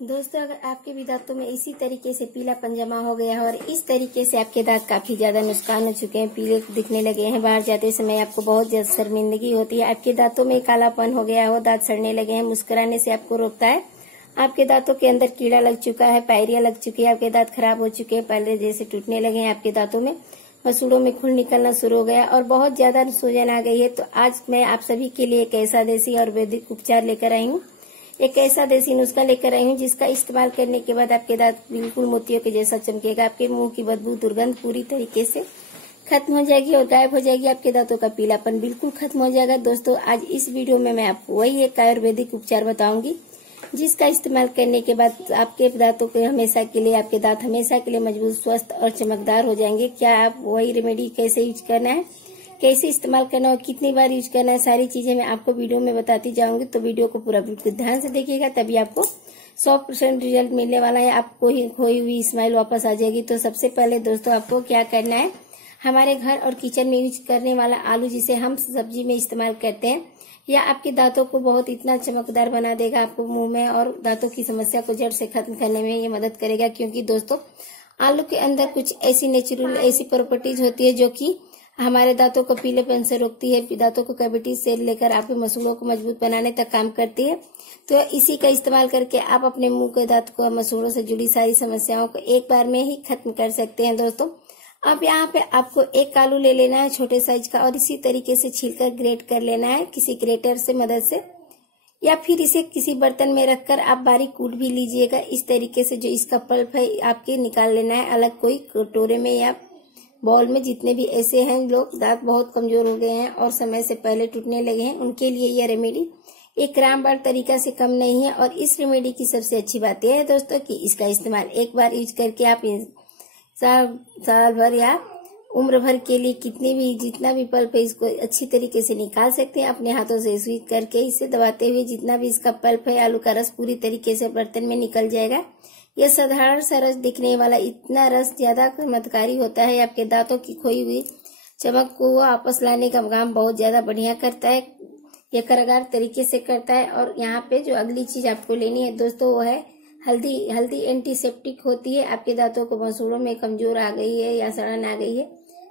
दोस्तों, अगर आपके भी दांतों में इसी तरीके से पीलापन जमा हो गया है और इस तरीके से आपके दांत काफी ज्यादा नुकसान हो चुके हैं, पीले दिखने लगे हैं, बाहर जाते समय आपको बहुत ज्यादा शर्मिंदगी होती है, आपके दांतों में कालापन हो गया हो, दांत सड़ने लगे हैं, मुस्कुराने से आपको रोकता है, आपके दांतों के अंदर कीड़ा लग चुका है, पायरिया लग चुकी है, आपके दांत खराब हो चुके हैं, पहले जैसे टूटने लगे हैं, आपके दांतों में मसूड़ों में खून निकलना शुरू हो गया और बहुत ज्यादा सूजन आ गई है, तो आज मैं आप सभी के लिए एक ऐसा देसी आयुर्वेदिक उपचार लेकर आई हूँ, एक ऐसा देसी नुस्खा लेकर आई हूँ जिसका इस्तेमाल करने के बाद आपके दांत बिल्कुल मोतियों के जैसा चमकेगा, आपके मुंह की बदबू दुर्गंध पूरी तरीके से खत्म हो जाएगी और गायब हो जाएगी, आपके दांतों का पीलापन बिल्कुल खत्म हो जाएगा। दोस्तों, आज इस वीडियो में मैं आपको वही एक आयुर्वेदिक उपचार बताऊंगी जिसका इस्तेमाल करने के बाद आपके दांतों के हमेशा के लिए, आपके दांत हमेशा के लिए मजबूत, स्वस्थ और चमकदार हो जाएंगे। क्या आप वही रेमेडी कैसे यूज करना है, कैसे इस्तेमाल करना है, कितनी बार यूज करना है, सारी चीजें मैं आपको वीडियो में बताती जाऊंगी, तो वीडियो को पूरा बिल्कुल ध्यान से देखिएगा, तभी आपको 100% रिजल्ट मिलने वाला है, आपको ही खोई हुई स्माइल वापस आ जाएगी। तो सबसे पहले दोस्तों आपको क्या करना है, हमारे घर और किचन में यूज करने वाला आलू जिसे हम सब्जी में इस्तेमाल करते हैं, या आपके दांतों को बहुत इतना चमकदार बना देगा, आपको मुंह में और दांतों की समस्या को जड़ से खत्म करने में ये मदद करेगा। क्योंकि दोस्तों आलू के अंदर कुछ ऐसी नेचुरल ऐसी प्रॉपर्टीज होती है जो कि हमारे दांतों को पीलेपन से रोकती है, दांतों को कैविटी से लेकर आपके मसूड़ों को मजबूत बनाने तक काम करती है। तो इसी का इस्तेमाल करके आप अपने मुंह के दांत को, मसूड़ों से जुड़ी सारी समस्याओं को एक बार में ही खत्म कर सकते हैं। दोस्तों, अब यहाँ पे आपको एक आलू ले लेना है छोटे साइज का और इसी तरीके से छीलकर ग्रेट कर लेना है किसी ग्रेटर से मदद से, या फिर इसे किसी बर्तन में रखकर आप बारीक कूट भी लीजिएगा। इस तरीके से जो इसका पल्प है आपके निकाल लेना है अलग, कोई कटोरे में या बॉल में। जितने भी ऐसे हैं लोग दांत बहुत कमजोर हो गए हैं और समय से पहले टूटने लगे हैं, उनके लिए यह रेमेडी एक रामबाण तरीका से कम नहीं है। और इस रेमेडी की सबसे अच्छी बात यह है दोस्तों कि इसका इस्तेमाल एक बार यूज करके आप साल भर या उम्र भर के लिए कितने भी जितना भी पल्प है इसको अच्छी तरीके से निकाल सकते हैं। अपने हाथों से स्वीट करके इसे दबाते हुए जितना भी इसका पल्प है, आलू का रस पूरी तरीके से बर्तन में निकल जाएगा। यह साधारण सा रस दिखने वाला इतना रस ज्यादा चमत्कारी होता है, आपके दांतों की खोई हुई चमक को वापस लाने का काम बहुत ज्यादा बढ़िया करता है, यह कारगर तरीके से करता है। और यहाँ पे जो अगली चीज आपको लेनी है दोस्तों वो है हल्दी। हल्दी एंटीसेप्टिक होती है, आपके दांतों को मसूड़ों में कमजोर आ गई है या सड़न आ गई है,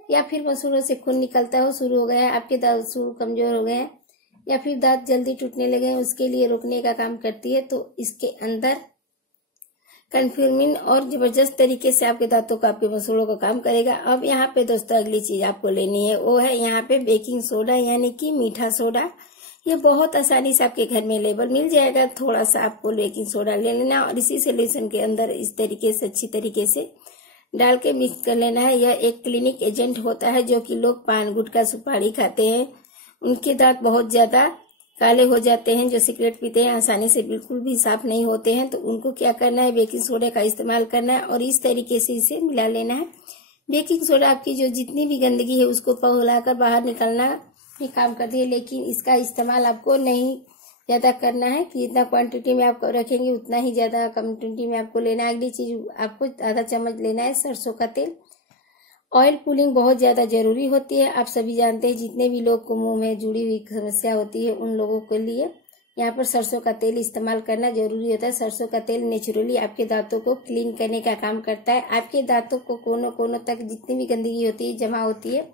या फिर मसूड़ों से खून निकलता हो शुरू हो गया है, आपके दांत कमजोर हो गए हैं, या फिर दांत जल्दी टूटने लगे हैं, उसके लिए रोकने का काम करती है। तो इसके अंदर कन्फ्यूमिन और जबरदस्त तरीके से आपके दांतों का, आपके मसूड़ों का काम करेगा। अब यहाँ पे दोस्तों अगली चीज आपको लेनी है वो है यहाँ पे बेकिंग सोडा, यानी कि मीठा सोडा। ये बहुत आसानी से आपके घर में अवेलेबल मिल जाएगा। थोड़ा सा आपको बेकिंग सोडा ले लेना और इसी सोल्यूशन के अंदर इस तरीके से अच्छी तरीके से डाल के मिक्स कर लेना है। यह एक क्लिनिक एजेंट होता है जो कि लोग पान गुटखा सुपारी खाते हैं, उनके दांत बहुत ज्यादा काले हो जाते हैं, जो सिगरेट पीते हैं आसानी से बिल्कुल भी साफ नहीं होते हैं, तो उनको क्या करना है, बेकिंग सोडा का इस्तेमाल करना है और इस तरीके से इसे मिला लेना है। बेकिंग सोडा आपकी जो जितनी भी गंदगी है उसको पहुलाकर बाहर निकालना भी काम करती है, लेकिन इसका इस्तेमाल आपको नहीं ज्यादा करना है कि जितना क्वांटिटी में आप रखेंगे उतना ही ज्यादा क्वांटिटी में आपको लेना है। अगली चीज आपको आधा चम्मच लेना है सरसों का तेल। ऑयल पुलिंग बहुत ज्यादा जरूरी होती है, आप सभी जानते हैं, जितने भी लोग को मुंह में जुड़ी हुई समस्या होती है उन लोगों के लिए यहाँ पर सरसों का तेल इस्तेमाल करना जरूरी होता है। सरसों का तेल नेचुरली आपके दांतों को क्लीन करने का काम करता है, आपके दांतों को कोनों कोनों तक जितनी भी गंदगी होती है जमा होती है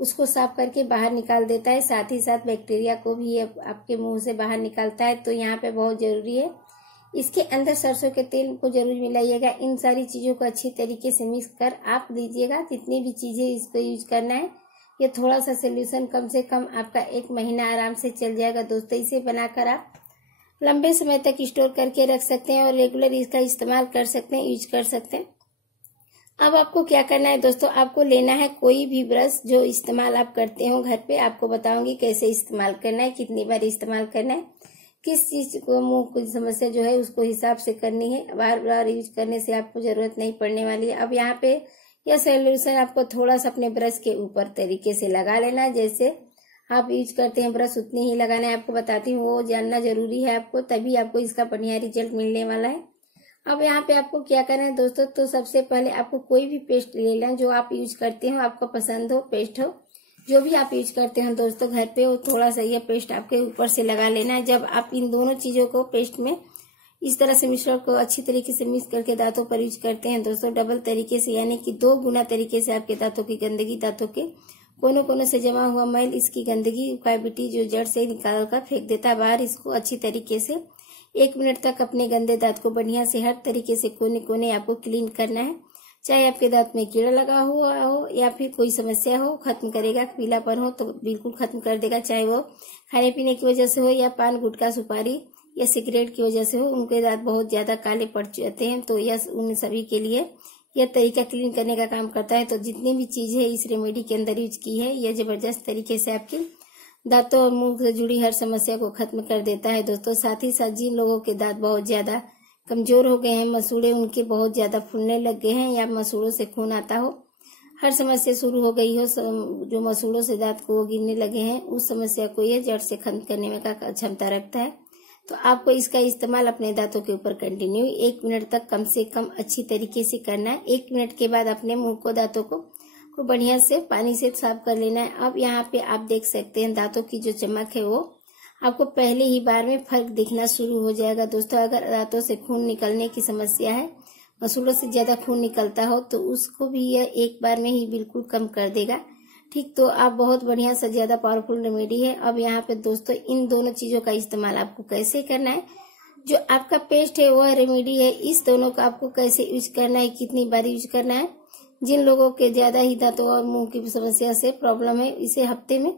उसको साफ करके बाहर निकाल देता है, साथ ही साथ बैक्टीरिया को भी आपके मुंह से बाहर निकालता है। तो यहाँ पे बहुत जरूरी है, इसके अंदर सरसों के तेल को जरूर मिलाइएगा। इन सारी चीजों को अच्छी तरीके से मिक्स कर आप दीजिएगा, जितनी भी चीजें इसको यूज करना है। ये थोड़ा सा सोल्यूशन कम से कम आपका 1 महीना आराम से चल जाएगा दोस्तों। इसे बनाकर आप लंबे समय तक स्टोर करके रख सकते हैं और रेगुलर इसका इस्तेमाल कर सकते हैं, यूज कर सकते हैं। अब आपको क्या करना है दोस्तों, आपको लेना है कोई भी ब्रश जो इस्तेमाल आप करते हो घर पे, आपको बताऊंगी कैसे इस्तेमाल करना है, कितनी बार इस्तेमाल करना है, किस चीज को मुंह की समस्या जो है उसको हिसाब से करनी है। बार बार यूज करने से आपको जरूरत नहीं पड़ने वाली है। अब यहाँ पे यह सोल्यूशन आपको थोड़ा सा अपने ब्रश के ऊपर तरीके से लगा लेना है, जैसे आप यूज करते हैं ब्रश उतनी ही लगाना है। आपको बताती हूँ, वो जानना जरूरी है आपको, तभी आपको इसका बढ़िया रिजल्ट मिलने वाला है। अब यहाँ पे आपको क्या करना है दोस्तों, तो सबसे पहले आपको कोई भी पेस्ट ले लेना जो आप यूज करते हो, आपको पसंद हो, पेस्ट हो जो भी आप यूज करते हो दोस्तों घर पे, वो थोड़ा सा ये पेस्ट आपके ऊपर से लगा लेना है। जब आप इन दोनों चीजों को पेस्ट में इस तरह से मिश्रण को अच्छी तरीके से मिक्स करके दांतों पर यूज करते हैं दोस्तों, डबल तरीके से यानी कि 2 गुना तरीके से आपके दांतों की गंदगी, दांतों के कोनों कोनों से जमा हुआ मैल, इसकी गंदगी, कैविटी जो जड़ से निकाल कर फेंक देता है बाहर, इसको अच्छी तरीके से 1 मिनट तक अपने गंदे दांत को बढ़िया से हर तरीके से कोने कोने आपको क्लीन करना है। चाहे आपके दांत में कीड़ा लगा हुआ हो या फिर कोई समस्या हो, खत्म करेगा। पीलापन हो तो बिल्कुल खत्म कर देगा, चाहे वो खाने पीने की वजह से हो या पान गुटखा सुपारी या सिगरेट की वजह से हो। उनके दांत बहुत ज्यादा काले पड़ जाते हैं, तो यह उन सभी के लिए यह तरीका क्लीन करने का काम करता है। तो जितनी भी चीज है इस रेमेडी के अंदर यूज की है, यह जबरदस्त तरीके से आपके दांतों और मुंह से जुड़ी हर समस्या को खत्म कर देता है दोस्तों। साथ ही साथ जिन लोगों के दांत बहुत ज्यादा कमजोर हो गए हैं, मसूड़े उनके बहुत ज्यादा फूलने लग गए हैं या मसूड़ों से खून आता हो, हर समस्या शुरू हो गई हो, जो मसूड़ों से दांत को गिरने लगे हैं, उस समस्या को यह जड़ से खत्म करने में का क्षमता रखता है। तो आपको इसका इस्तेमाल अपने दांतों के ऊपर कंटिन्यू 1 मिनट तक कम से कम अच्छी तरीके से करना है। 1 मिनट के बाद अपने मुंह को, दांतों को बढ़िया से पानी से साफ कर लेना है। अब यहाँ पे आप देख सकते हैं दांतों की जो चमक है वो आपको पहले ही बार में फर्क दिखना शुरू हो जाएगा दोस्तों। अगर दांतों से खून निकलने की समस्या है, मसूड़ों से ज्यादा खून निकलता हो, तो उसको भी यह एक बार में ही बिल्कुल कम कर देगा। ठीक, तो आप बहुत बढ़िया से ज्यादा पावरफुल रेमेडी है। अब यहाँ पे दोस्तों इन दोनों चीजों का इस्तेमाल आपको कैसे करना है, जो आपका पेस्ट है वह रेमेडी है, इस दोनों का आपको कैसे यूज करना है, कितनी बार यूज करना है। जिन लोगों के ज्यादा ही दांतों और मुंह की समस्या से प्रॉब्लम है, इसे हफ्ते में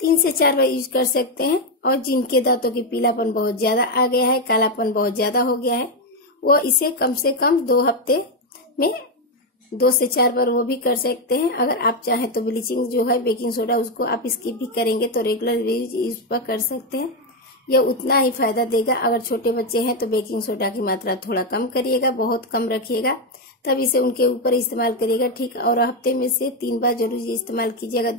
3 से 4 बार यूज कर सकते हैं। और जिनके दांतों की पीलापन बहुत ज्यादा आ गया है, कालापन बहुत ज्यादा हो गया है, वो इसे कम से कम 2 हफ्ते में 2 से 4 बार वो भी कर सकते हैं। अगर आप चाहें तो ब्लीचिंग जो है, बेकिंग सोडा, उसको आप स्किप भी करेंगे तो रेगुलर यूज पर कर सकते हैं, यह उतना ही फायदा देगा। अगर छोटे बच्चे हैं तो बेकिंग सोडा की मात्रा थोड़ा कम करिएगा, बहुत कम रखिएगा, तब इसे उनके ऊपर इस्तेमाल करिएगा। ठीक, और हफ्ते में से 3 बार जरूर इस्तेमाल कीजिएगा।